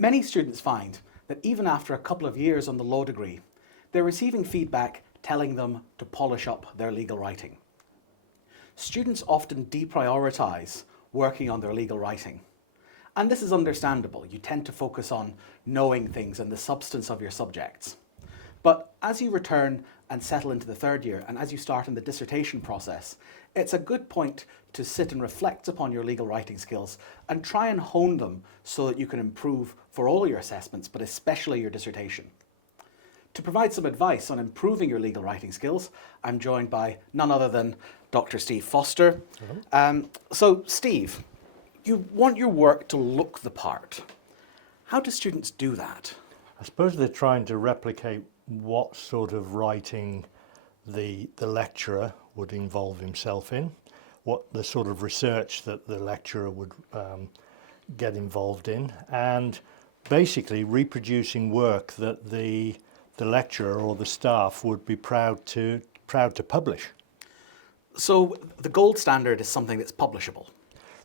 Many students find that even after a couple of years on the law degree, they're receiving feedback telling them to polish up their legal writing. Students often deprioritise working on their legal writing. And this is understandable. You tend to focus on knowing things and the substance of your subjects. But as you return and settle into the third year, and as you start in the dissertation process, it's a good point to sit and reflect upon your legal writing skills and try and hone them so that you can improve for all your assessments, but especially your dissertation. To provide some advice on improving your legal writing skills, I'm joined by none other than Dr. Steve Foster. So Steve, you want your work to look the part. How do students do that? I suppose they're trying to replicate what sort of writing the lecturer would involve himself in, what the sort of research that the lecturer would get involved in, and basically reproducing work that the lecturer or the staff would be proud to publish. So the gold standard is something that's publishable.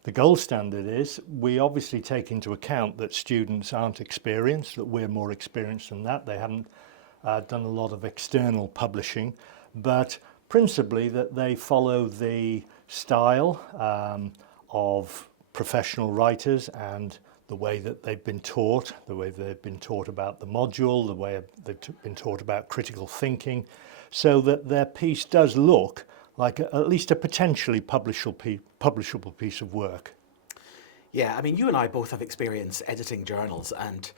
The gold standard is we obviously take into account that students aren't experienced, that we're more experienced than that. They haven't done a lot of external publishing, but principally that they follow the style of professional writers and the way that they've been taught, the way they've been taught about the module, the way they've been taught about critical thinking, so that their piece does look like at least a potentially publishable piece of work. Yeah, I mean, you and I both have experience editing journals, and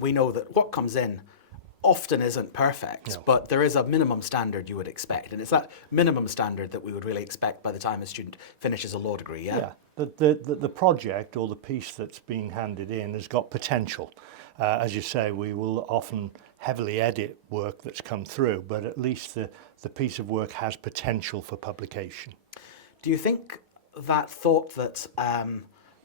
we know that what comes in often isn't perfect, No. but there is a minimum standard you would expect, and it's that minimum standard that we would really expect by the time a student finishes a law degree, yeah? Yeah, the project or the piece that's being handed in has got potential. As you say, we will often heavily edit work that's come through, but at least the piece of work has potential for publication. Do you think that thought that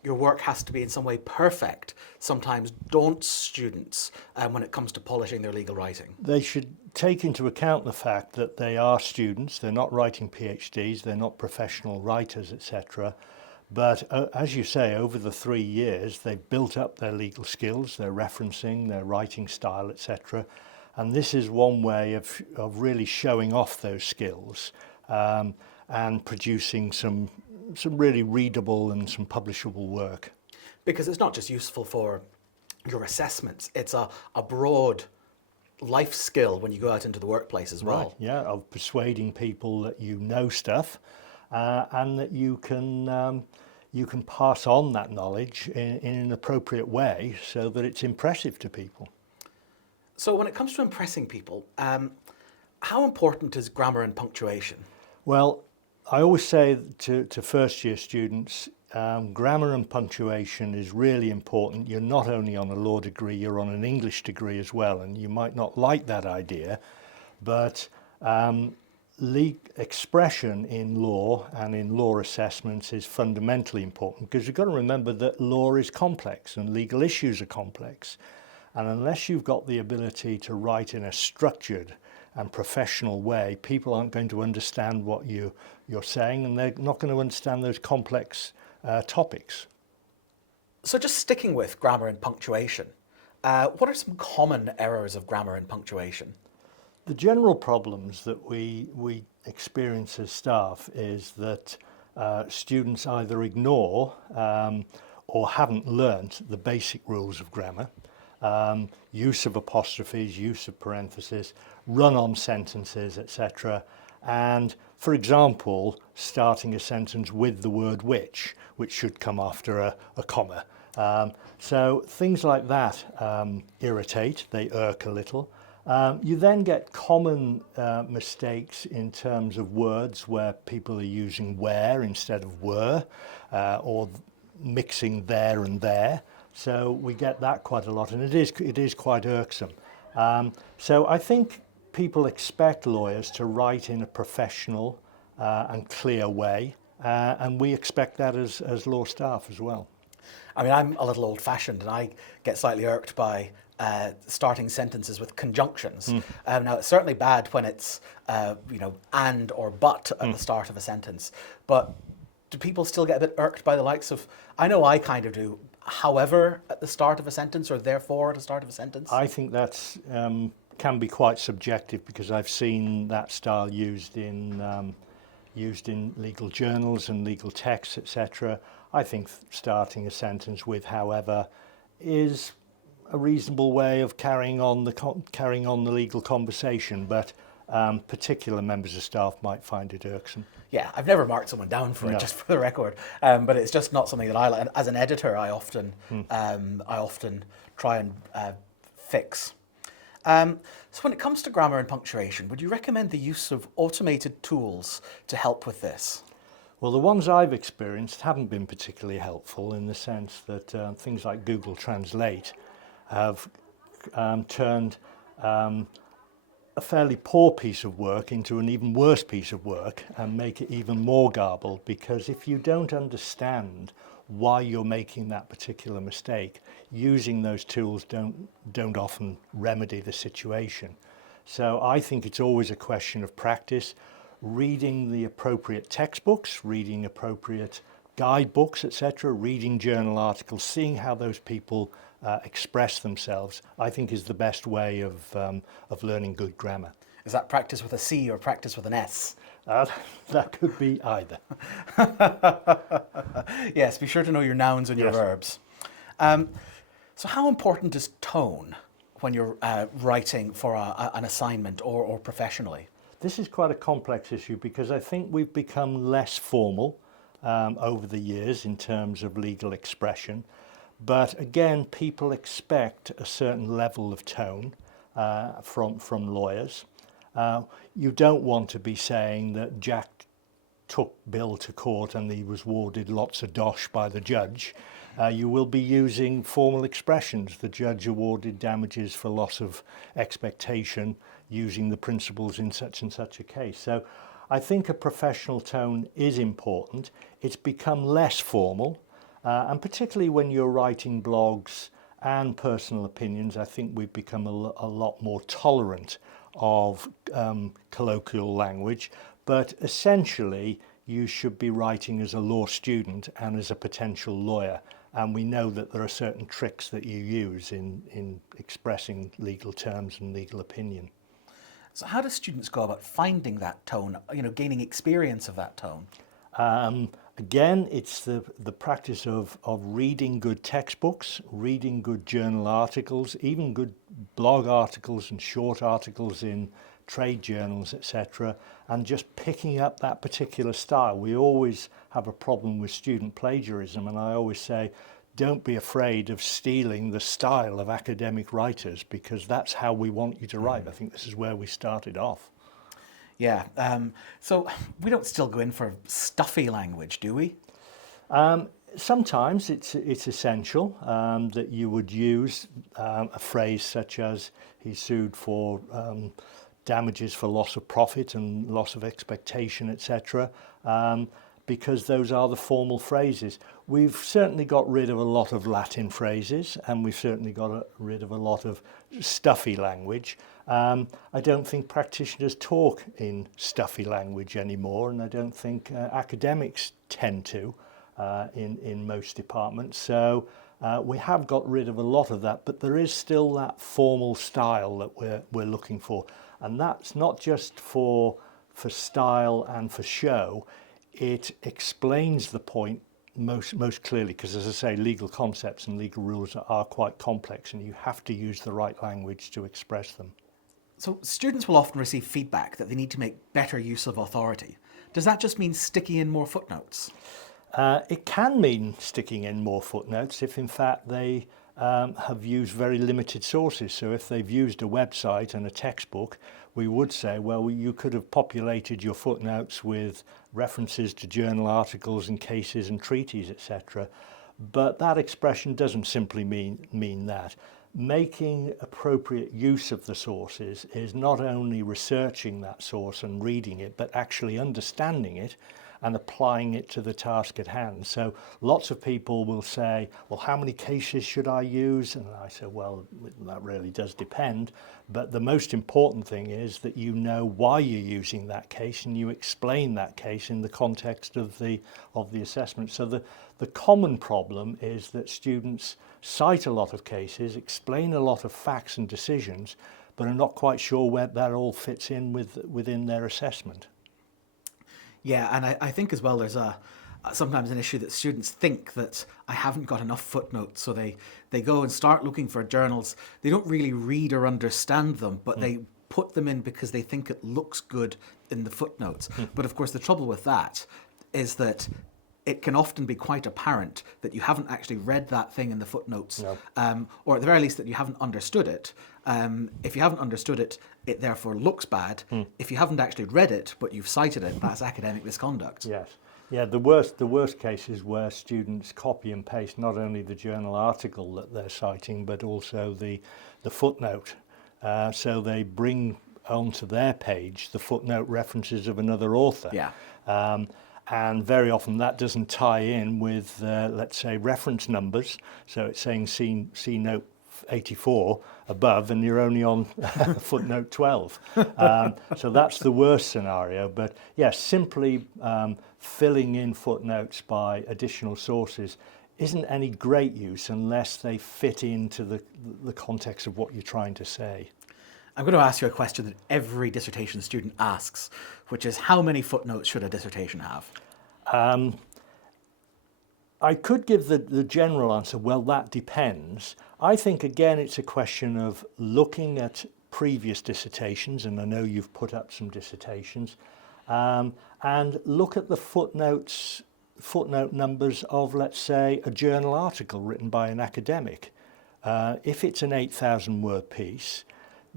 your work has to be in some way perfect sometimes daunts students when it comes to polishing their legal writing? They should take into account the fact that they are students, they're not writing PhDs, they're not professional writers, etc. But as you say, over the 3 years, they've built up their legal skills, their referencing, their writing style, etc. And this is one way of really showing off those skills and producing some really readable and some publishable work. Because it's not just useful for your assessments, it's a broad life skill when you go out into the workplace as well. Right, yeah, of persuading people that you know stuff and that you can pass on that knowledge in an appropriate way so that it's impressive to people. So when it comes to impressing people, how important is grammar and punctuation? Well, I always say to first year students, grammar and punctuation is really important. You're not only on a law degree, you're on an English degree as well, and you might not like that idea, but expression in law and in law assessments is fundamentally important, because you've got to remember that law is complex and legal issues are complex. And unless you've got the ability to write in a structured and professional way, people aren't going to understand what you're saying, and they're not going to understand those complex topics. So just sticking with grammar and punctuation, what are some common errors of grammar and punctuation? The general problems that we experience as staff is that students either ignore or haven't learnt the basic rules of grammar. Use of apostrophes, use of parentheses, run-on sentences, etc. And, for example, starting a sentence with the word which should come after a comma. So things like that irritate, they irk a little. You then get common mistakes in terms of words where people are using where instead of were, or mixing there and there. So we get that quite a lot, and it is quite irksome. So I think people expect lawyers to write in a professional and clear way, and we expect that as law staff as well. I mean, I'm a little old-fashioned, and I get slightly irked by starting sentences with conjunctions. Now, it's certainly bad when it's, and or but at the start of a sentence, but do people still get a bit irked by the likes of, I know I kind of do, however at the start of a sentence or therefore at the start of a sentence? I think that's can be quite subjective, because I've seen that style used in legal journals and legal texts, etc. I think starting a sentence with "however" is a reasonable way of carrying on the legal conversation, but particular members of staff might find it irksome. Yeah, I've never marked someone down for it, No. just for the record. But it's just not something that I like. And as an editor, I often try and fix. So when it comes to grammar and punctuation, would you recommend the use of automated tools to help with this? Well, the ones I've experienced haven't been particularly helpful, in the sense that things like Google Translate have turned a fairly poor piece of work into an even worse piece of work, and make it even more garbled, because if you don't understand why you're making that particular mistake, using those tools don't often remedy the situation. So I think it's always a question of practice, reading the appropriate textbooks, reading appropriate guidebooks, etc., reading journal articles, seeing how those people express themselves, I think is the best way of learning good grammar. Is that practice with a C or practice with an S? That could be either. Yes, be sure to know your nouns and your Yes. verbs. So how important is tone when you're writing for an assignment or professionally? This is quite a complex issue, because I think we've become less formal over the years in terms of legal expression. But again, people expect a certain level of tone from lawyers. You don't want to be saying that Jack took Bill to court and he was awarded lots of dosh by the judge. You will be using formal expressions. The judge awarded damages for loss of expectation using the principles in such and such a case. So I think a professional tone is important. It's become less formal. And particularly when you're writing blogs and personal opinions, I think we've become a lot more tolerant of colloquial language. But essentially, you should be writing as a law student and as a potential lawyer. And we know that there are certain tricks that you use in expressing legal terms and legal opinion. So how do students go about finding that tone, gaining experience of that tone? Again, it's the practice of reading good textbooks, reading good journal articles, even good blog articles and short articles in trade journals, etc., and just picking up that particular style. We always have a problem with student plagiarism, and I always say, don't be afraid of stealing the style of academic writers, because that's how we want you to write. I think this is where we started off. Yeah, so we don't still go in for stuffy language, do we? Sometimes it's essential that you would use a phrase such as he sued for damages for loss of profit and loss of expectation, etc., because those are the formal phrases. We've certainly got rid of a lot of Latin phrases, and we've certainly got rid of a lot of stuffy language. I don't think practitioners talk in stuffy language anymore, and I don't think academics tend to in most departments. So we have got rid of a lot of that, but there is still that formal style that we're looking for, and that's not just for style and for show. It explains the point most clearly, because, as I say, legal concepts and legal rules are quite complex, and you have to use the right language to express them. So students will often receive feedback that they need to make better use of authority. Does that just mean sticking in more footnotes? It can mean sticking in more footnotes if, in fact, they have used very limited sources. So if they've used a website and a textbook, we would say, well, you could have populated your footnotes with references to journal articles and cases and treaties, etc. But that expression doesn't simply mean that. Making appropriate use of the sources is not only researching that source and reading it, but actually understanding it and applying it to the task at hand. So lots of people will say, well, how many cases should I use? And I say, well, that really does depend. But the most important thing is that you know why you're using that case and you explain that case in the context of the assessment. So the common problem is that students cite a lot of cases, explain a lot of facts and decisions, but are not quite sure where that all fits in within their assessment. Yeah, and I think as well there's sometimes an issue that students think that I haven't got enough footnotes, so they go and start looking for journals. They don't really read or understand them, but they put them in because they think it looks good in the footnotes. But of course the trouble with that is that it can often be quite apparent that you haven't actually read that thing in the footnotes, or at the very least that you haven't understood it. If you haven't understood it, it therefore looks bad. If you haven't actually read it, but you've cited it, that's academic misconduct. Yes. Yeah, the worst case is where students copy and paste not only the journal article that they're citing, but also the footnote. So they bring onto their page the footnote references of another author. Yeah. And very often that doesn't tie in with, let's say, reference numbers. So it's saying see note 84 above and you're only on footnote 12. So that's the worst scenario. But yes, simply filling in footnotes by additional sources isn't any great use unless they fit into the context of what you're trying to say. I'm going to ask you a question that every dissertation student asks, which is how many footnotes should a dissertation have? I could give the general answer, well, that depends. I think, again, it's a question of looking at previous dissertations, and I know you've put up some dissertations, and look at the footnote numbers of, let's say, a journal article written by an academic. If it's an 8,000 word piece,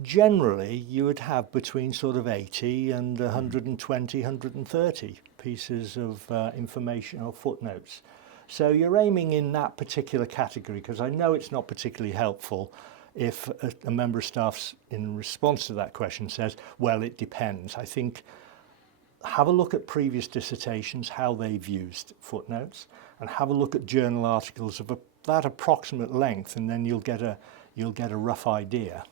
generally you would have between sort of 80 and 120, 130 pieces of information or footnotes. So you're aiming in that particular category, because I know it's not particularly helpful if a member of staff in response to that question says, well, it depends. I think have a look at previous dissertations, how they've used footnotes, and have a look at journal articles of that approximate length, and then you'll get a rough idea.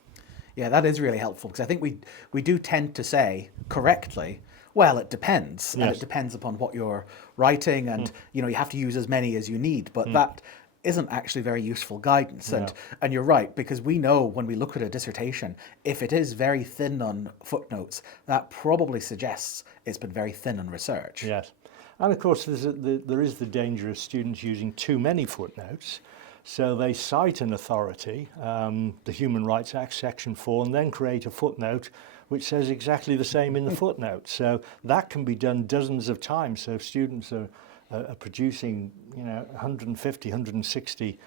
Yeah, that is really helpful, because I think we do tend to say correctly, well, it depends, and it depends upon what you're writing, and you have to use as many as you need, but that isn't actually very useful guidance. And you're right, because we know when we look at a dissertation, if it is very thin on footnotes, that probably suggests it's been very thin on research. Yes, and of course there is the danger of students using too many footnotes. So they cite an authority, the Human Rights Act, Section 4, and then create a footnote which says exactly the same in the footnote. So that can be done dozens of times. So if students are producing, 150, 160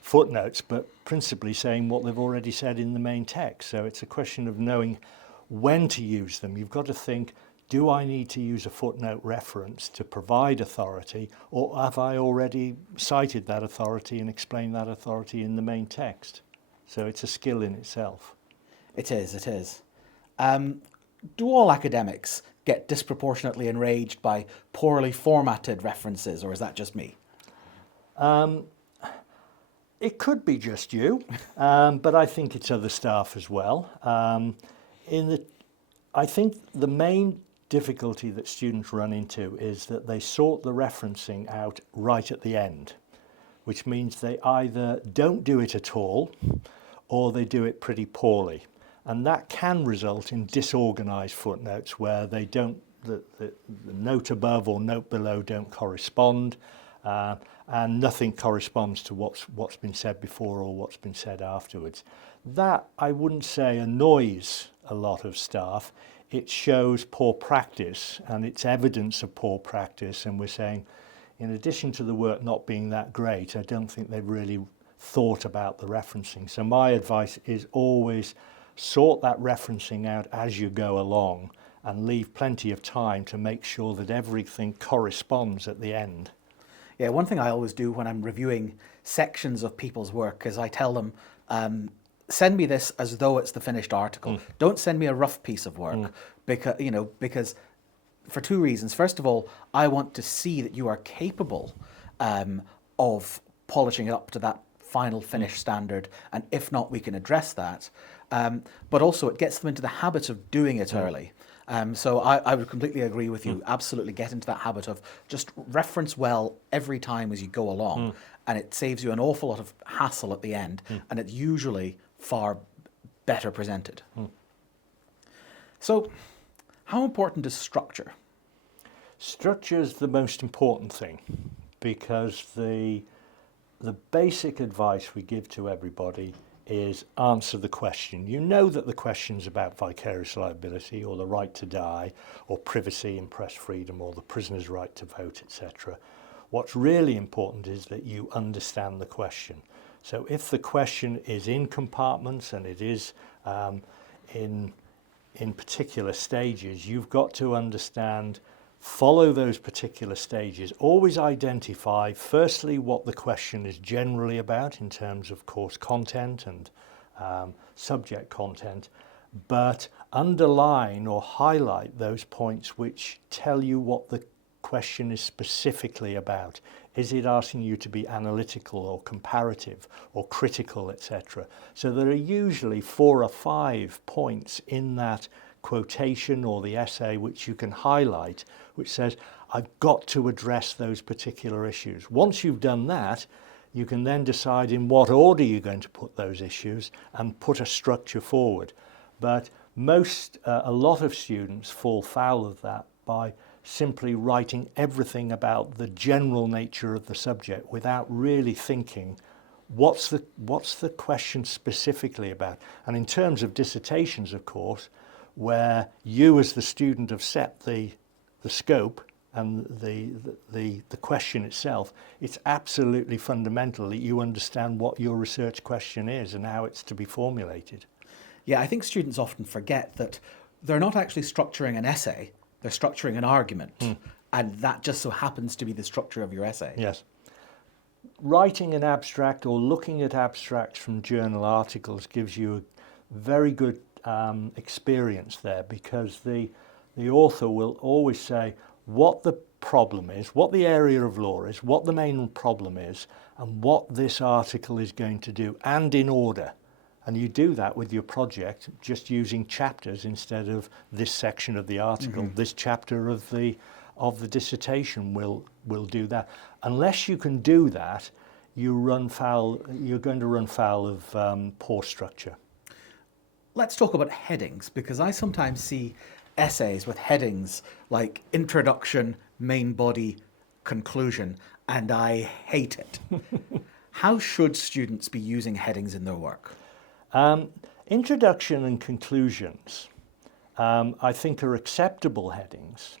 footnotes, but principally saying what they've already said in the main text. So it's a question of knowing when to use them. You've got to think, do I need to use a footnote reference to provide authority, or have I already cited that authority and explained that authority in the main text? So it's a skill in itself. It is. Do all academics get disproportionately enraged by poorly formatted references, or is that just me? It could be just you, but I think it's other staff as well. I think the main difficulty that students run into is that they sort the referencing out right at the end, which means they either don't do it at all or they do it pretty poorly. And that can result in disorganized footnotes where they don't, the note above or note below don't correspond, and nothing corresponds to what's been said before or what's been said afterwards. That, I wouldn't say, annoys a lot of staff. It shows poor practice, and it's evidence of poor practice, and we're saying, in addition to the work not being that great, I don't think they've really thought about the referencing. So my advice is always sort that referencing out as you go along and leave plenty of time to make sure that everything corresponds at the end. Yeah, one thing I always do when I'm reviewing sections of people's work is I tell them, send me this as though it's the finished article. Don't send me a rough piece of work, because for two reasons. First of all, I want to see that you are capable of polishing it up to that final finish standard, and if not, we can address that. But also, it gets them into the habit of doing it early. So I would completely agree with you. Absolutely get into that habit of just reference well every time as you go along, and it saves you an awful lot of hassle at the end, and it's usually far better presented. So, how important is structure? Structure is the most important thing, because the basic advice we give to everybody is answer the question. You know that the question's about vicarious liability, or the right to die, or privacy and press freedom, or the prisoner's right to vote, etc. What's really important is that you understand the question. So if the question is in compartments and it is in particular stages, you've got to understand, follow those particular stages. Always identify, firstly, what the question is generally about in terms of course content and subject content, but underline or highlight those points which tell you what the question is specifically about. Is it asking you to be analytical or comparative or critical, etc.? So there are usually 4 or 5 points in that quotation or the essay which you can highlight, which says, I've got to address those particular issues. Once you've done that, you can then decide in what order you're going to put those issues and put a structure forward. But a lot of students fall foul of that by simply writing everything about the general nature of the subject without really thinking, what's the question specifically about? And in terms of dissertations, of course, where you as the student have set the scope and the question itself, it's absolutely fundamental that you understand what your research question is and how it's to be formulated. Yeah, I think students often forget that they're not actually structuring an essay, they're structuring an argument. And that just so happens to be the structure of your essay. Yes. Writing an abstract or looking at abstracts from journal articles gives you a very good experience there, because the author will always say what the problem is, what the area of law is, what the main problem is, and what this article is going to do, and in order. And you do that with your project just using chapters instead of this section of the article. This chapter of the dissertation will do that. Unless you can do that, you're going to run foul of poor structure. Let's talk about headings, because I sometimes see essays with headings like introduction, main body, conclusion, and I hate it. How should students be using headings in their work? Introduction and conclusions, I think, are acceptable headings,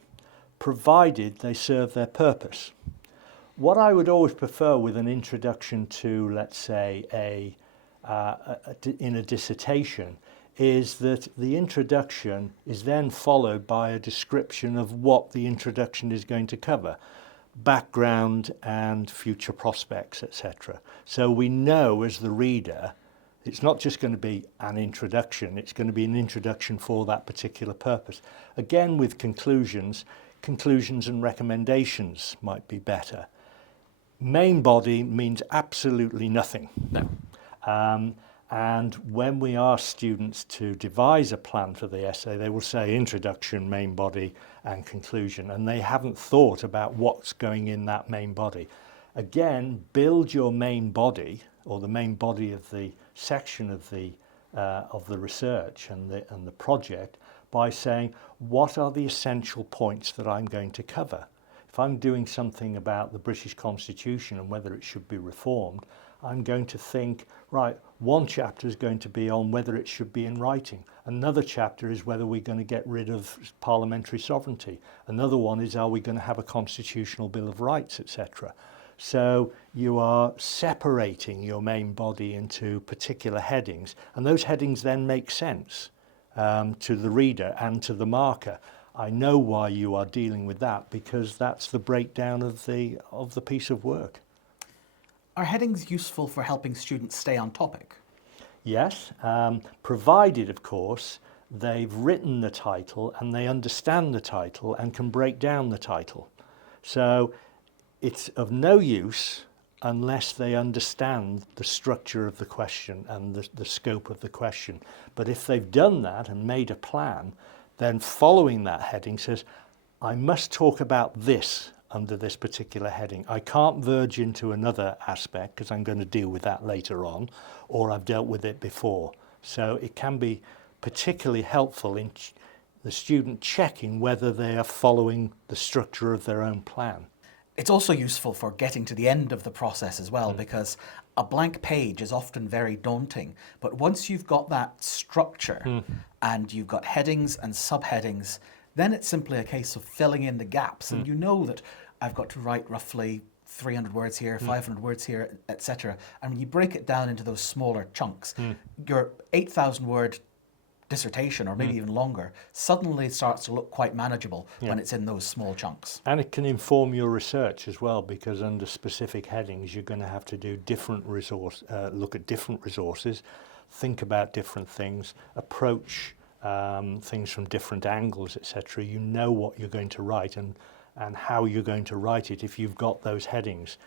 provided they serve their purpose. What I would always prefer with an introduction to, let's say, in a dissertation, is that the introduction is then followed by a description of what the introduction is going to cover, background and future prospects, etc. So we know as the reader, it's not just going to be an introduction, it's going to be an introduction for that particular purpose. Again, with conclusions and recommendations might be better. Main body means absolutely nothing. No. And when we ask students to devise a plan for the essay, they will say introduction, main body, and conclusion, and they haven't thought about what's going in that main body. Again, build your main body, or the main body of the section of the research and the project, by saying, what are the essential points that I'm going to cover? If I'm doing something about the British Constitution and whether it should be reformed, I'm going to think, right, one chapter is going to be on whether it should be in writing. Another chapter is whether we're going to get rid of parliamentary sovereignty. Another one is, are we going to have a constitutional Bill of Rights, etc. So you are separating your main body into particular headings, and those headings then make sense to the reader and to the marker. I know why you are dealing with that, because that's the breakdown of the piece of work. Are headings useful for helping students stay on topic? Yes, provided, of course, they've written the title and they understand the title and can break down the title. So it's of no use unless they understand the structure of the question and the scope of the question. But if they've done that and made a plan, then following that heading says, I must talk about this under this particular heading. I can't verge into another aspect because I'm going to deal with that later on, or I've dealt with it before. So it can be particularly helpful in the student checking whether they are following the structure of their own plan. It's also useful for getting to the end of the process as well, because a blank page is often very daunting. But once you've got that structure and you've got headings and subheadings, then it's simply a case of filling in the gaps. And you know that I've got to write roughly 300 words here, 500 words here, etc. And when you break it down into those smaller chunks, your 8,000 word dissertation, or maybe even longer, suddenly starts to look quite manageable when it's in those small chunks. And it can inform your research as well, because under specific headings you're going to have to do different look at different resources, think about different things, approach things from different angles, etc. You know what you're going to write and how you're going to write it if you've got those headings.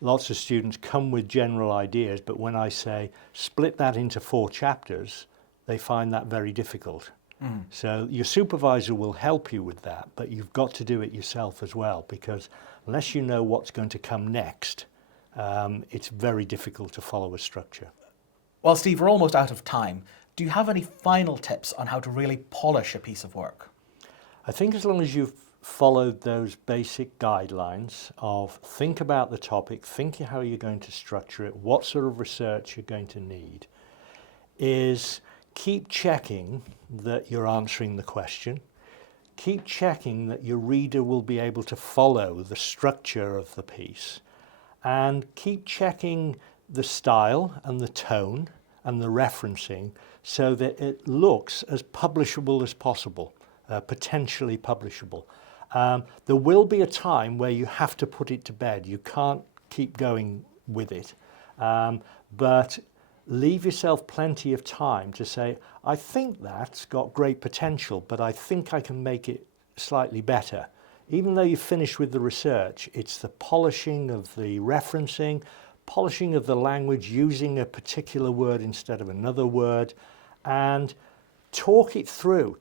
Lots of students come with general ideas, but when I say split that into 4 chapters, they find that very difficult. So your supervisor will help you with that, but you've got to do it yourself as well, because unless you know what's going to come next, it's very difficult to follow a structure. Well, Steve, we're almost out of time. Do you have any final tips on how to really polish a piece of work? I think as long as you've followed those basic guidelines of think about the topic, think how you're going to structure it, what sort of research you're going to need, is keep checking that you're answering the question. Keep checking that your reader will be able to follow the structure of the piece. And keep checking the style and the tone and the referencing so that it looks as publishable as possible, potentially publishable. There will be a time where you have to put it to bed. You can't keep going with it. But leave yourself plenty of time to say, I think that's got great potential, but I think I can make it slightly better. Even though you finish with the research, it's the polishing of the referencing, polishing of the language, using a particular word instead of another word, and talk it through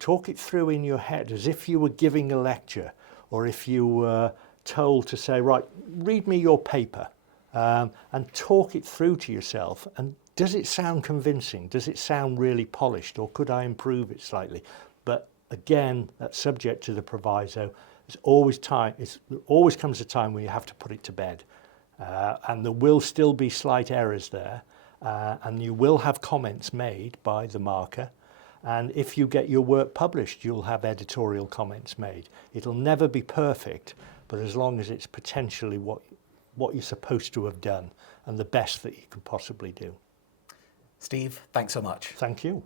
in your head as if you were giving a lecture, or if you were told to say, right, read me your paper, and talk it through to yourself. And does it sound convincing? Does it sound really polished, or could I improve it slightly? But again, that's subject to the proviso. There's always time. There always comes a time where you have to put it to bed, and there will still be slight errors there, and you will have comments made by the marker. And if you get your work published, you'll have editorial comments made. It'll never be perfect, but as long as it's potentially what you're supposed to have done and the best that you can possibly do. Steve, thanks so much. Thank you.